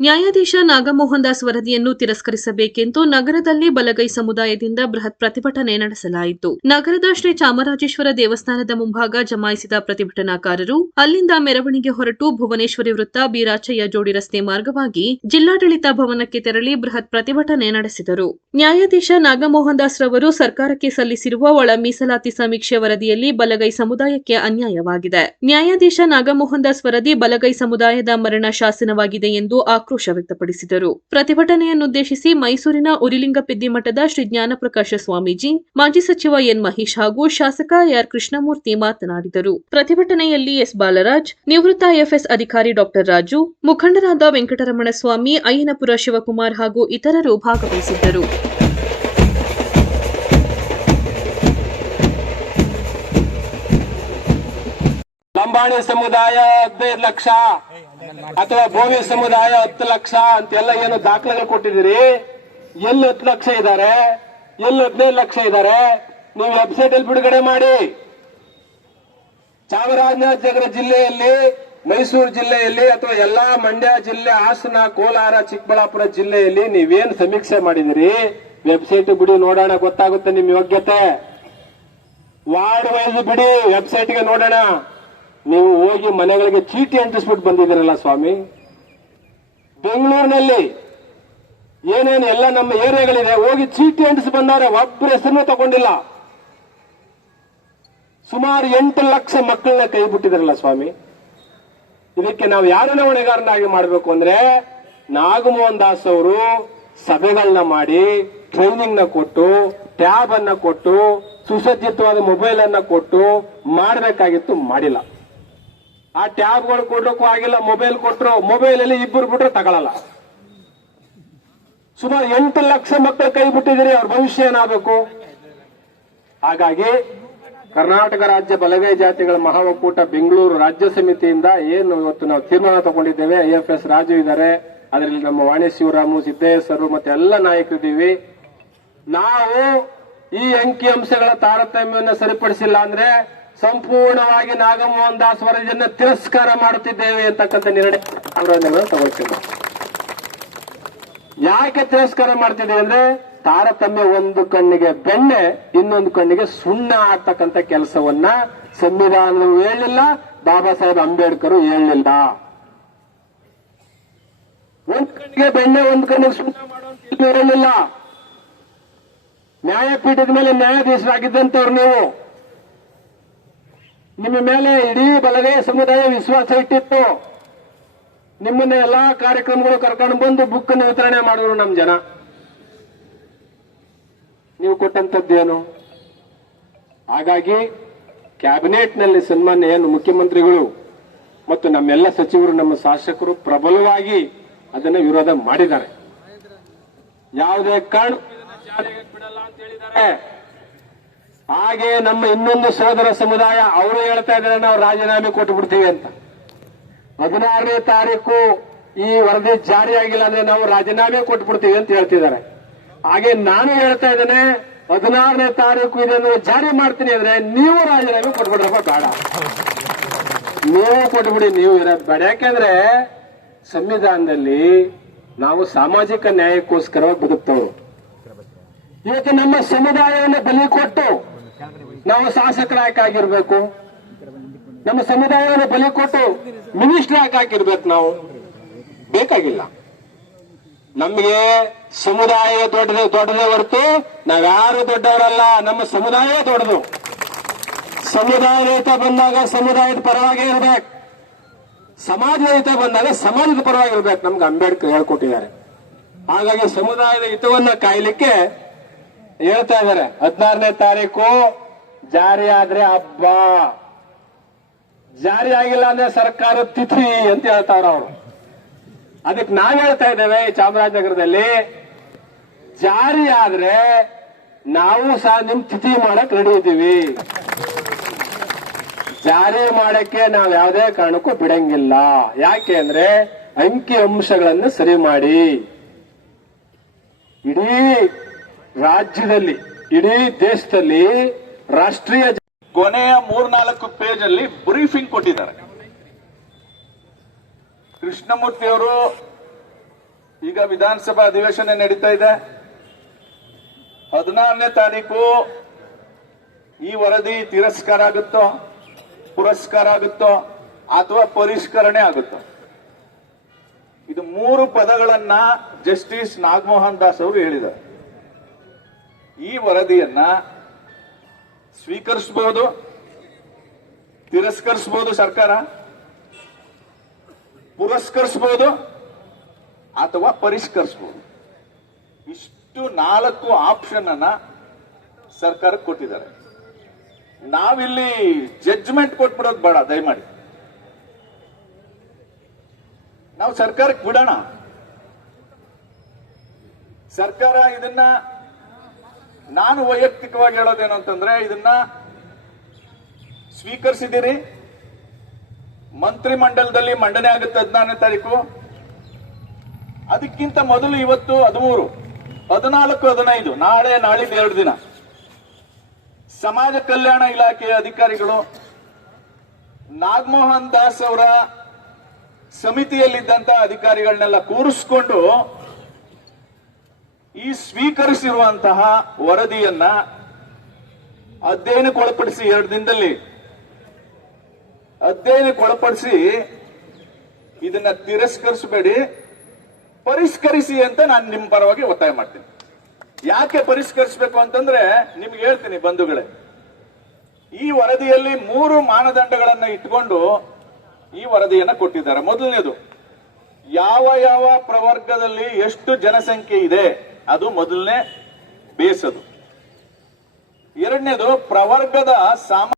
ನ್ಯಾಯಾಧೀಶ ನಾಗಮೋಹನ್ ದಾಸ್ ವರದಿಯನ್ನು ತಿರಸ್ಕರಿಸಬೇಕೆಂದು ನಗರದಲ್ಲಿ ಬಲಗೈ ಸಮುದಾಯದಿಂದ ಬೃಹತ್ ಪ್ರತಿಭಟನೆ ನಡೆಸಲಾಯಿತು. ನಗರದ ಶ್ರೀ ಚಾಮರಾಜೇಶ್ವರ ದೇವಸ್ಥಾನದ ಮುಂಭಾಗ ಜಮಾಯಿಸಿದ ಪ್ರತಿಭಟನಾಕಾರರು ಅಲ್ಲಿಂದ ಮೆರವಣಿಗೆ ಹೊರಟು ಭುವನೇಶ್ವರಿ ವೃತ್ತ ಬೀರಾಚಯ್ಯ ಜೋಡಿ ರಸ್ತೆ ಮಾರ್ಗವಾಗಿ ಜಿಲ್ಲಾಡಳಿತ ಭವನಕ್ಕೆ ತೆರಳಿ ಬೃಹತ್ ಪ್ರತಿಭಟನೆ ನಡೆಸಿದರು. ನ್ಯಾಯಾಧೀಶ ನಾಗಮೋಹನ್ ದಾಸ್ ರವರು ಸರ್ಕಾರಕ್ಕೆ ಸಲ್ಲಿಸಿರುವ ಒಳ ಮೀಸಲಾತಿ ಸಮೀಕ್ಷೆ ವರದಿಯಲ್ಲಿ ಬಲಗೈ ಸಮುದಾಯಕ್ಕೆ ಅನ್ಯಾಯವಾಗಿದೆ. ನ್ಯಾಯಾಧೀಶ ನಾಗಮೋಹನ್ ದಾಸ್ ವರದಿ ಬಲಗೈ ಸಮುದಾಯದ ಮರಣ ಶಾಸನವಾಗಿದೆ ಎಂದು ಆಕ್ರೋಶ ವ್ಯಕ್ತಪಡಿಸಿದರು. ಪ್ರತಿಭಟನೆಯನ್ನುದ್ದೇಶಿಸಿ ಮೈಸೂರಿನ ಉರಿಲಿಂಗಪೆದ್ದಿ ಮಠದ ಶ್ರೀ ಜ್ಞಾನಪ್ರಕಾಶ ಸ್ವಾಮೀಜಿ, ಮಾಜಿ ಸಚಿವ ಎನ್ ಮಹೇಶ್ ಹಾಗೂ ಶಾಸಕ ಆರ್ ಕೃಷ್ಣಮೂರ್ತಿ ಮಾತನಾಡಿದರು. ಪ್ರತಿಭಟನೆಯಲ್ಲಿ ಎಸ್ ಬಾಲರಾಜ್, ನಿವೃತ್ತ ಐಎಫ್ಎಸ್ ಅಧಿಕಾರಿ ಡಾಕ್ಟರ್ ರಾಜು, ಮುಖಂಡರಾದ ವೆಂಕಟರಮಣ ಸ್ವಾಮಿ, ಅಯ್ಯನಪುರ ಶಿವಕುಮಾರ್ ಹಾಗೂ ಇತರರು ಭಾಗವಹಿಸಿದ್ದರು. ಲಂಬಾಣಿ ಸಮುದಾಯ ಹದಿನೈದು ಲಕ್ಷ ಅಥವಾ ಭೋವಿ ಸಮುದಾಯ ಹತ್ತು ಲಕ್ಷ ಅಂತೆಲ್ಲ ಏನು ದಾಖಲೆಗಳು ಕೊಟ್ಟಿದ್ದೀರಿ? ಎಲ್ಲಿ ಹತ್ತು ಲಕ್ಷ ಇದ್ದಾರೆ? ಎಲ್ಲಿ ಹದಿನೈದು ಲಕ್ಷ ಇದ್ದಾರೆ? ನೀವು ವೆಬ್ಸೈಟ್ ಅಲ್ಲಿ ಬಿಡುಗಡೆ ಮಾಡಿ. ಚಾಮರಾಜನಗರ ಜಿಲ್ಲೆಯಲ್ಲಿ, ಮೈಸೂರು ಜಿಲ್ಲೆಯಲ್ಲಿ ಅಥವಾ ಎಲ್ಲಾ ಮಂಡ್ಯ ಜಿಲ್ಲೆ, ಹಾಸನ, ಕೋಲಾರ, ಚಿಕ್ಕಬಳ್ಳಾಪುರ ಜಿಲ್ಲೆಯಲ್ಲಿ ನೀವೇನು ಸಮೀಕ್ಷೆ ಮಾಡಿದಿರಿ ವೆಬ್ಸೈಟ್ ಬಿಡಿ, ನೋಡೋಣ, ಗೊತ್ತಾಗುತ್ತೆ ನಿಮ್ ಯೋಗ್ಯತೆ. ವಾರ್ಡ್ ವೈಸ್ ಬಿಡಿ ವೆಬ್ಸೈಟ್ಗೆ ನೋಡೋಣ. ನೀವು ಹೋಗಿ ಮನೆಗಳಿಗೆ ಚೀಟಿ ಅಂಟಿಸ್ಬಿಟ್ಟು ಬಂದಿದ್ದೀರಲ್ಲ ಸ್ವಾಮಿ? ಬೆಂಗಳೂರಿನಲ್ಲಿ ಏನೇನು ಎಲ್ಲ ನಮ್ಮ ಏರಿಯಾಗಳಿದೆ, ಹೋಗಿ ಚೀಟಿ ಅಂಟಿಸಿ ಬಂದವ್ರೆ ಒಬ್ಬರ ಹೆಸರನ್ನು ತಗೊಂಡಿಲ್ಲ. ಸುಮಾರು ಎಂಟು ಲಕ್ಷ ಮಕ್ಕಳನ್ನ ಕೈ ಬಿಟ್ಟಿದ್ರಲ್ಲ ಸ್ವಾಮಿ? ಇದಕ್ಕೆ ನಾವು ಯಾರನ್ನ ಹೊಣೆಗಾರನಾಗಿ ಮಾಡಬೇಕು ಅಂದ್ರೆ ನಾಗಮೋಹನ್ ದಾಸ್ ಅವರು ಸಭೆಗಳನ್ನ ಮಾಡಿ ಟ್ರೈನಿಂಗ್ನ ಕೊಟ್ಟು ಟ್ಯಾಬ್ ಅನ್ನ ಕೊಟ್ಟು, ಸುಸಜ್ಜಿತವಾದ ಮೊಬೈಲ್ ಅನ್ನ ಕೊಟ್ಟು ಮಾಡಬೇಕಾಗಿತ್ತು ಮಾಡಿಲ್ಲ. ಆ ಟ್ಯಾಬ್ಗಳು ಕೊಡ್ಲಿಕ್ಕೂ ಆಗಿಲ್ಲ, ಮೊಬೈಲ್ ಕೊಟ್ಟರು ಮೊಬೈಲ್ ಅಲ್ಲಿ ಇಬ್ಬರು ಬಿಟ್ರೆ ತಗೊಳಲ್ಲ. ಸುಮಾರು ಎಂಟು ಲಕ್ಷ ಮಕ್ಕಳು ಕೈ ಬಿಟ್ಟಿದ್ದೀರಿ, ಅವ್ರ ಭವಿಷ್ಯ ಏನಾಗಬೇಕು? ಹಾಗಾಗಿ ಕರ್ನಾಟಕ ರಾಜ್ಯ ಬಲಗೈ ಜಾತಿಗಳ ಮಹಾ ಒಕ್ಕೂಟ ಬೆಂಗಳೂರು ರಾಜ್ಯ ಸಮಿತಿಯಿಂದ ಏನು ಇವತ್ತು ನಾವು ತೀರ್ಮಾನ ತಗೊಂಡಿದ್ದೇವೆ ಐ ಎಫ್ ಎಸ್ ರಾಜು ಇದ್ದಾರೆ, ಅದರಲ್ಲಿ ನಮ್ಮ ವಾಣಿ ಶಿವರಾಮು ಸರ್ ಮತ್ತೆ ಎಲ್ಲ ನಾಯಕರಿದ್ದೀವಿ ನಾವು ಈ ಅಂಕಿ ಅಂಶಗಳ ತಾರತಮ್ಯವನ್ನು ಸರಿಪಡಿಸಿಲ್ಲ ಅಂದ್ರೆ ಸಂಪೂರ್ಣವಾಗಿ ನಾಗಮೋಹನ್ ದಾಸ್ ವರದಿಯನ್ನು ತಿರಸ್ಕಾರ ಮಾಡುತ್ತಿದ್ದೇವೆ ಅಂತಕ್ಕಂಥ ನಿರ್ಣಯ ಅವರನ್ನೆಲ್ಲ ತಗೊಳ್ತಿದ್ದ ಯಾಕೆ ತಿರಸ್ಕಾರ ಮಾಡ್ತಿದ್ದೀವಿ ಅಂದ್ರೆ ತಾರತಮ್ಯ ಒಂದು ಕಣ್ಣಿಗೆ ಬೆಣ್ಣೆ, ಇನ್ನೊಂದು ಕಣ್ಣಿಗೆ ಸುಣ್ಣ ಆಗ್ತಕ್ಕಂಥ ಕೆಲಸವನ್ನ ಸಂವಿಧಾನವು ಹೇಳಿಲ್ಲ ಬಾಬಾ ಸಾಹೇಬ್ ಅಂಬೇಡ್ಕರ್ ಹೇಳಿಲ್ಲ ಒಂದು ಕಣ್ಣಿಗೆ ಬೆಣ್ಣೆ, ಒಂದು ಕಣ್ಣಿಗೆ ಸುಣ್ಣ ಮಾಡುವಂತ ಹೇಳಲಿಲ್ಲ. ಹೇಳಿಲ್ಲ ನ್ಯಾಯಪೀಠದ ಮೇಲೆ ನ್ಯಾಯಾಧೀಶರಾಗಿದ್ದಂತವ್ರು ನೀವು. ನಿಮ್ಮ ಮೇಲೆ ಇಡೀ ಬಲಗೈ ಸಮುದಾಯ ವಿಶ್ವಾಸ ಇಟ್ಟಿತ್ತು. ನಿಮ್ಮನ್ನ ಎಲ್ಲಾ ಕಾರ್ಯಕ್ರಮಗಳು ಕರ್ಕೊಂಡು ಬಂದು ಬುಕ್ ವಿತರಣೆ ಮಾಡಿದ್ರು ನಮ್ಮ ಜನ. ನೀವು ಕೊಟ್ಟಂತದ್ದೇನು ಹಾಗಾಗಿ ಕ್ಯಾಬಿನೆಟ್ನಲ್ಲಿ ಸನ್ಮಾನ್ಯ ಏನು ಮುಖ್ಯಮಂತ್ರಿಗಳು ಮತ್ತು ನಮ್ಮೆಲ್ಲ ಸಚಿವರು, ನಮ್ಮ ಶಾಸಕರು ಪ್ರಬಲವಾಗಿ ಅದನ್ನ ವಿರೋಧ ಮಾಡಿದ್ದಾರೆ. ಯಾವುದೇ ಕಾರಣ ಜಾರಿಗೆ ಬಿಡಲ್ಲ ಅಂತ ಹೇಳಿದ್ದಾರೆ ಹಾಗೆ ನಮ್ಮ ಇನ್ನೊಂದು ಸೋದರ ಸಮುದಾಯ, ಅವರು ಹೇಳ್ತಾ ಇದ್ದಾರೆ, ನಾವು ರಾಜೀನಾಮೆ ಕೊಟ್ಟು ಬಿಡ್ತೀವಿ ಅಂತ. ಹದಿನಾರನೇ ತಾರೀಕು ಈ ವರದಿ ಜಾರಿಯಾಗಿಲ್ಲ ಅಂದ್ರೆ ನಾವು ರಾಜೀನಾಮೆ ಕೊಟ್ಟು ಬಿಡ್ತೀವಿ ಅಂತ ಹೇಳ್ತಿದ್ದಾರೆ. ಹಾಗೆ ನಾನು ಹೇಳ್ತಾ ಇದ್ದೇನೆ, ಹದಿನಾರನೇ ತಾರೀಕು ಇದನ್ನು ಜಾರಿ ಮಾಡ್ತೀನಿ ಅಂದ್ರೆ ನೀವು ರಾಜೀನಾಮೆ ಕೊಟ್ಬಿಡ್ರಪ್ಪ, ಬೇಡ. ನೀವು ಕೊಟ್ಬಿಡಿ, ನೀವು ಇರೋದು ಬೇಡ. ಯಾಕೆಂದ್ರೆ ಸಂವಿಧಾನದಲ್ಲಿ ನಾವು ಸಾಮಾಜಿಕ ನ್ಯಾಯಕ್ಕೋಸ್ಕರವಾಗಿ ಬದುಕ್ತವ್ರು ಇವತ್ತು ನಮ್ಮ ಸಮುದಾಯವನ್ನು ಬಲಿ ಕೊಟ್ಟು ನಾವು ಶಾಸಕರಾಗಿರ್ಬೇಕು. ನಮ್ಮ ಸಮುದಾಯವನ್ನು ಬಲಿ ಕೊಟ್ಟು ಮಿನಿಸ್ಟರ್ ಹಾಕಿರ್ಬೇಕು ನಾವು. ಬೇಕಾಗಿಲ್ಲ. ನಮಗೆ ಸಮುದಾಯ ದೊಡ್ಡದೇ ದೊಡ್ಡದೇ ಹೊರತು ನಾವ್ಯಾರು ದೊಡ್ಡವರಲ್ಲ, ನಮ್ಮ ಸಮುದಾಯ ದೊಡ್ಡದು. ಸಮುದಾಯ ರಹಿತ ಬಂದಾಗ ಸಮುದಾಯದ ಪರವಾಗಿ ಇರ್ಬೇಕು. ಸಮಾಜ ರಹಿತ ಬಂದಾಗ ಸಮಾಜದ ಪರವಾಗಿ ಇರ್ಬೇಕು, ನಮ್ಗೆ ಅಂಬೇಡ್ಕರ್ ಹೇಳ್ಕೊಟ್ಟಿದ್ದಾರೆ. ಹಾಗಾಗಿ ಸಮುದಾಯದ ಹಿತವನ್ನ ಕಾಯ್ಲಿಕ್ಕೆ ಹೇಳ್ತಾ ಇದ್ದಾರೆ. ಹದಿನಾರನೇ ತಾರೀಕು ಜಾರಿ ಆದ್ರೆ ಹಬ್ಬ. ಜಾರಿ ಆಗಿಲ್ಲ ಅಂದ್ರೆ ಸರ್ಕಾರ ತಿಥಿ ಅಂತ ಹೇಳ್ತಾರ ಅವರು. ಅದಕ್ಕೆ ನಾವ್ ಹೇಳ್ತಾ ಇದ್ದೇವೆ ಈ ಚಾಮರಾಜನಗರದಲ್ಲಿ, ಜಾರಿ ಆದ್ರೆ ನಾವು ಸಹ ನಿಮ್ ತಿಥಿ ಮಾಡಕ್ ರೆಡಿ ಇದ್ದೀವಿ. ಜಾರಿ ಮಾಡಕ್ಕೆ ನಾವ್ ಯಾವುದೇ ಕಾರಣಕ್ಕೂ ಬಿಡಂಗಿಲ್ಲ. ಯಾಕೆ ಅಂದ್ರೆ ಅಂಕಿ ಅಂಶಗಳನ್ನು ಸರಿ ಮಾಡಿ. ಇಡೀ ರಾಜ್ಯದಲ್ಲಿ, ಇಡೀ ದೇಶದಲ್ಲಿ ರಾಷ್ಟ್ರೀಯ ಕೊನೆಯ ಮೂರ್ನಾಲ್ಕು ಪೇಜ್ ಅಲ್ಲಿ ಬ್ರೀಫಿಂಗ್ ಕೊಟ್ಟಿದ್ದಾರೆ. ಕೃಷ್ಣಮೂರ್ತಿ ಅವರು ಈಗ ವಿಧಾನಸಭಾ ಅಧಿವೇಶನ ನಡೀತಾ ಇದೆ. ಹದಿನಾರನೇ ತಾರೀಕು ಈ ವರದಿ ತಿರಸ್ಕಾರ ಆಗುತ್ತೋ, ಪುರಸ್ಕಾರ ಆಗುತ್ತೋ, ಅಥವಾ ಪರಿಷ್ಕರಣೆ ಆಗುತ್ತೋ? ಇದು ಮೂರು ಪದಗಳನ್ನ ಜಸ್ಟಿಸ್ ನಾಗಮೋಹನ್ ದಾಸ್ ಅವರು ಹೇಳಿದ್ದಾರೆ. ಈ ವರದಿಯನ್ನ ಸ್ವೀಕರಿಸಬಹುದು ತಿರಸ್ಕರಿಸಬಹುದು ಸರ್ಕಾರ ಪುರಸ್ಕರಿಸಬಹುದು ಅಥವಾ ಪರಿಷ್ಕರಿಸಬಹುದು ಇಷ್ಟು ನಾಲ್ಕು ಆಪ್ಷನ್ ಅನ್ನ ಸರ್ಕಾರಕ್ಕೆ ಕೊಟ್ಟಿದ್ದಾರೆ. ನಾವಿಲ್ಲಿ ಜಡ್ಜ್ಮೆಂಟ್ ಕೊಟ್ಬಿಡೋದು ಬೇಡ, ದಯಮಾಡಿ. ನಾವು ಸರ್ಕಾರಕ್ಕೆ ಬಿಡೋಣ. ಸರ್ಕಾರ ಇದನ್ನ ನಾನು ವೈಯಕ್ತಿಕವಾಗಿ ಹೇಳೋದೇನು ಅಂತಂದ್ರೆ ಇದನ್ನ ಸ್ವೀಕರಿಸಿದ್ದೀರಿ. ಮಂತ್ರಿಮಂಡಲದಲ್ಲಿ ಮಂಡನೆ ಆಗುತ್ತೆ ಹದಿನಾರನೇ ತಾರೀಕು. ಅದಕ್ಕಿಂತ ಮೊದಲು ಇವತ್ತು ಹದಿಮೂರು, ಹದಿನಾಲ್ಕು, ಹದಿನೈದು, ನಾಳೆ, ನಾಳಿದ್ದು ಎರಡು ದಿನ. ಸಮಾಜ ಕಲ್ಯಾಣ ಇಲಾಖೆಯ ಅಧಿಕಾರಿಗಳು ನಾಗಮೋಹನ್ ದಾಸ್ ಅವರ ಸಮಿತಿಯಲ್ಲಿದ್ದಂತ ಅಧಿಕಾರಿಗಳನ್ನೆಲ್ಲ ಕೂರಿಸ್ಕೊಂಡು ಈ ಸ್ವೀಕರಿಸಿರುವಂತಹ ವರದಿಯನ್ನ ಅಧ್ಯಯನಕ್ಕೆ ಒಳಪಡಿಸಿ ಎರಡು ದಿನದಲ್ಲಿ. ಅಧ್ಯಯನಕ್ಕೆ ಒಳಪಡಿಸಿ ಇದನ್ನ ತಿರಸ್ಕರಿಸಬೇಡಿ, ಪರಿಷ್ಕರಿಸಿ ಅಂತ ನಾನು ನಿಮ್ಮ ಪರವಾಗಿ ಒತ್ತಾಯ ಮಾಡ್ತೀನಿ. ಯಾಕೆ ಪರಿಷ್ಕರಿಸಬೇಕು ಅಂತಂದ್ರೆ ನಿಮ್ಗೆ ಹೇಳ್ತೀನಿ ಬಂಧುಗಳೇ. ಈ ವರದಿಯಲ್ಲಿ ಮೂರು ಮಾನದಂಡಗಳನ್ನು ಇಟ್ಕೊಂಡು ಈ ವರದಿಯನ್ನ ಕೊಟ್ಟಿದ್ದಾರೆ. ಮೊದಲನೇದು, ಯಾವ ಯಾವ ಪ್ರವರ್ಗದಲ್ಲಿ ಎಷ್ಟು ಜನಸಂಖ್ಯೆ ಇದೆ? ಅದು ಮೊದಲನೇ ಬೇಸದು. ಎರಡನೇದು ಪ್ರವರ್ಗದ ಸಾಮ